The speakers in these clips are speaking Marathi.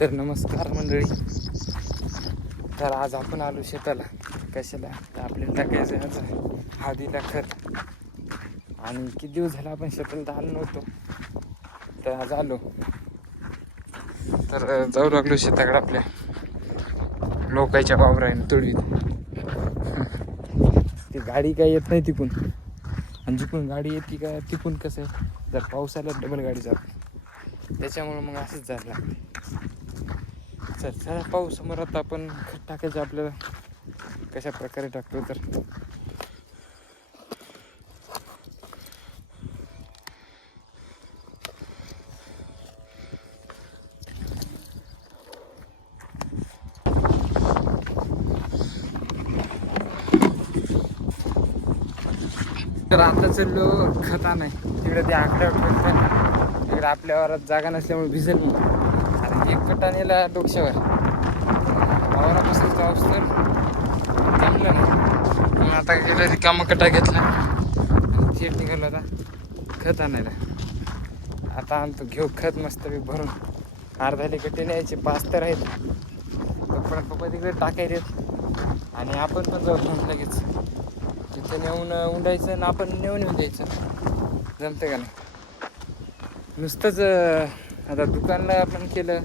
तर नमस्कार मंडळी. तर आज आपण आलो शेताला. कशाला? तर आपल्याला टाकायचं ह्याचं हळदीला खत. आणि किती दिवस झाला आपण शेताला तर आलो नव्हतो, तर आज आलो. तर जाऊ लागलो शेताकडे आपल्या लोकांच्या वावराने तोडीत. ती गाडी काय येत नाही तिकून, आणि जिकून गाडी येते का तिकून कसं आहे, जर पाऊस आला डबल गाडी जाते, त्याच्यामुळं मग असंच जायला लागते. चला पाऊस समोर. आता आपण खत टाकायचं आपल्याला. कशा प्रकारे टाकतो तर आता चाललो खता नाही तिकडे, ते आकड्या तिकडे आपल्या वावरात जागा नसल्यामुळे भिजेल मग. आणि एक कटा नेला डोक्यावर वावरापासून पाऊस तर जमलं नाही. मग आता गेलं रिकामा कटा घेतला आणि थेट निघालो आता खत आणायला. आता आणतो, घेऊ खत मस्त भरून. अर्धाले कट्टे न्यायचे, 5 तर आहेत. पप्पा तिकडे टाकायचे आणि आपण पण जाऊ घेऊन लगेच तिथे नेऊन उंडायचं आणि आपण नेऊन द्यायचं. जमतं का नाही? नुसतंच आता दुकानला आपण केलं,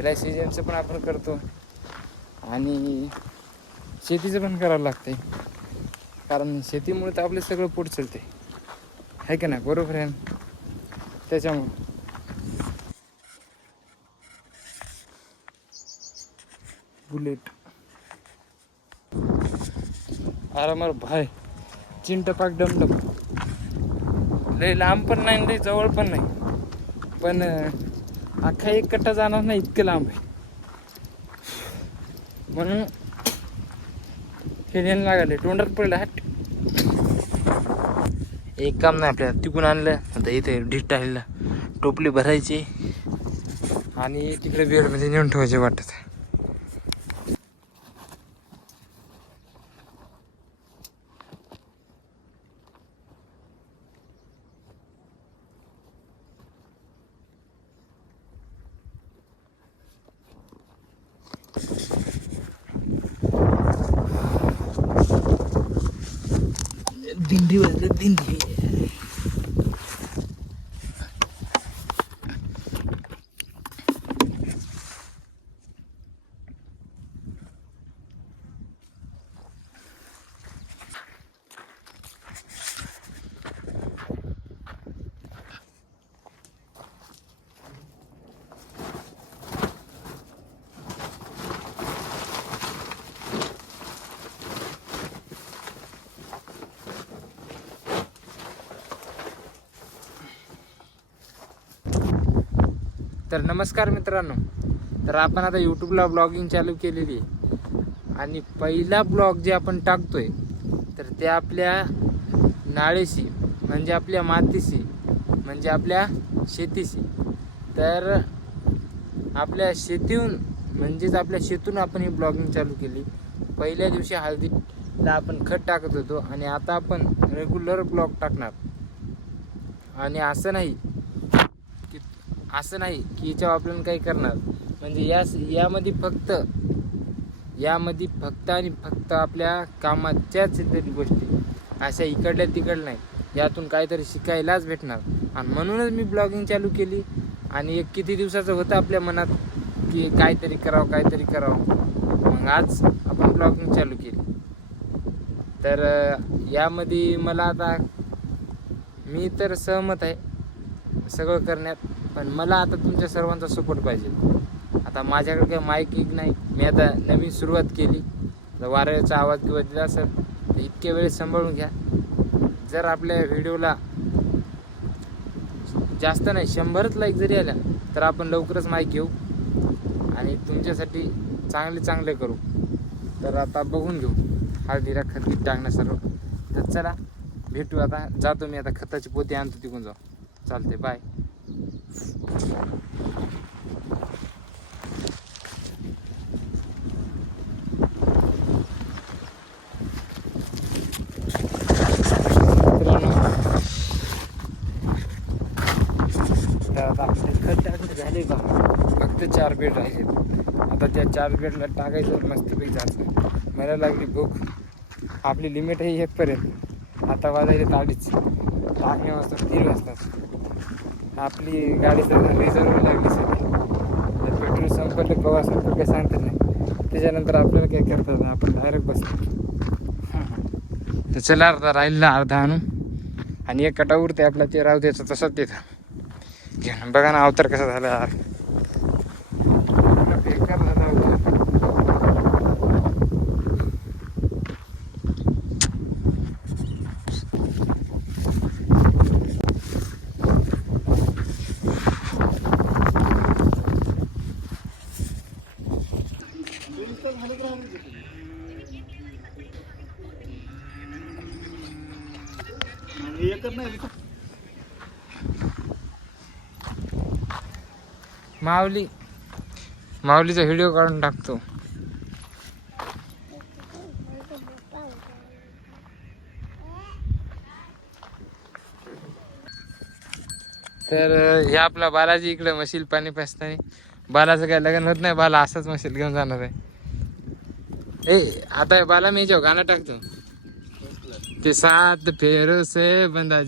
LIC एजंटचं पण आपण करतो आणि शेतीचं पण करावं लागते. कारण शेतीमुळे तर आपलं सगळं पोट चालते, आहे का नाही? बरोबर आहे. त्याच्यामुळं बुलेट आरामार भाय चिंटपाक डमडम. लय लांब पण नाही, लय जवळ पण नाही, पण अख्खा एक कट्टा जाणार नाही इतकं लांब आहे. म्हणून हे नेणं लागले, तोंडात पडलं. हट, एक काम नाही आपल्याला. तिकून आणलं आता इथे ढिटाळीला टोपली भरायची आणि तिकडे बेडमध्ये नेऊन ठेवायचे वाटत. दिंडी वाजले, दिंडी. तर नमस्कार मित्रांनो. तर आपण आता यूट्यूबला ब्लॉगिंग चालू केलेली आहे आणि पहिला ब्लॉग जे आपण टाकतोय तर ते आपल्या नाळेशी, म्हणजे आपल्या मातीशी, म्हणजे आपल्या शेतीशी. तर आपल्या शेतीहून, म्हणजेच आपल्या शेतून आपण ही ब्लॉगिंग चालू केली. पहिल्या दिवशी हळदीला आपण खत टाकत होतो आणि आता आपण रेग्युलर ब्लॉग टाकणार. आणि असं नाही की याच्यावर आपल्याला काही करणार, म्हणजे यामध्ये फक्त आणि फक्त आपल्या कामाच्याच गोष्टी, अशा इकडल्या तिकडल्या नाही. यातून काहीतरी शिकायलाच भेटणार. आणि म्हणूनच मी ब्लॉगिंग चालू केली. आणि एक किती दिवसाचं होतं आपल्या मनात की काहीतरी करावं. मग आज आपण ब्लॉगिंग चालू केली. तर यामध्ये मला आता, मी तर सहमत आहे सगळं करण्यात, पण मला आता तुमच्या सर्वांचा सपोर्ट पाहिजे. आता माझ्याकडे काही माईक नाही. मी आता नवीन सुरुवात केली. वाऱ्याचा आवाज किंवा दिला असेल तर इतके वेळेस सांभाळून घ्या. जर आपल्या व्हिडिओला जास्त नाही 100च लाईक जरी आल्या तर आपण लवकरच माईक घेऊ आणि तुमच्यासाठी चांगले करू. तर आता बघून घेऊ हळदीला खत टाकणं सर्व. तर चला भेटू. आता जातो मी, आता खताची पोती आणतो, तिकून जाऊ. चालते, बाय. आता आपले खत टाकून झाले का? फक्त 4 बेड राहिले. आता त्या 4 बेडला टाकायचं मस्तपैकी जायचं. मला लागली भूक. आपली लिमिट आहे 1 पर्यंत. आता वाजायला 2:30. टाकण्या वाजता 3 वाजतात. आपली गाडी तर रिझर्व लागली सगळी. पेट्रोल संपलं कवा संपलं काही सांगता नाही. त्याच्यानंतर आपल्याला काही करतात नाही, आपण डायरेक्ट बसतो. तर चला अर्धा राहिला अर्धा आणू आणि एक कटा उरते आपला ते राहू द्यायचं तसंच तिथं घ्या. बघा ना अवतार कसा झाला यार, बेकार झाला अवतार. माऊलीचा व्हिडिओ काढून टाकतो. तर हे आपला बालाजी इकडे म्हशील पाणी पाजताना. बालाचं काय लग्न होत नाही, बाला असाच म्हशील घेऊन जाणार आहे. आता बाला मी जेव्हा गाणं टाकतो ते 7 फेरों से बंदा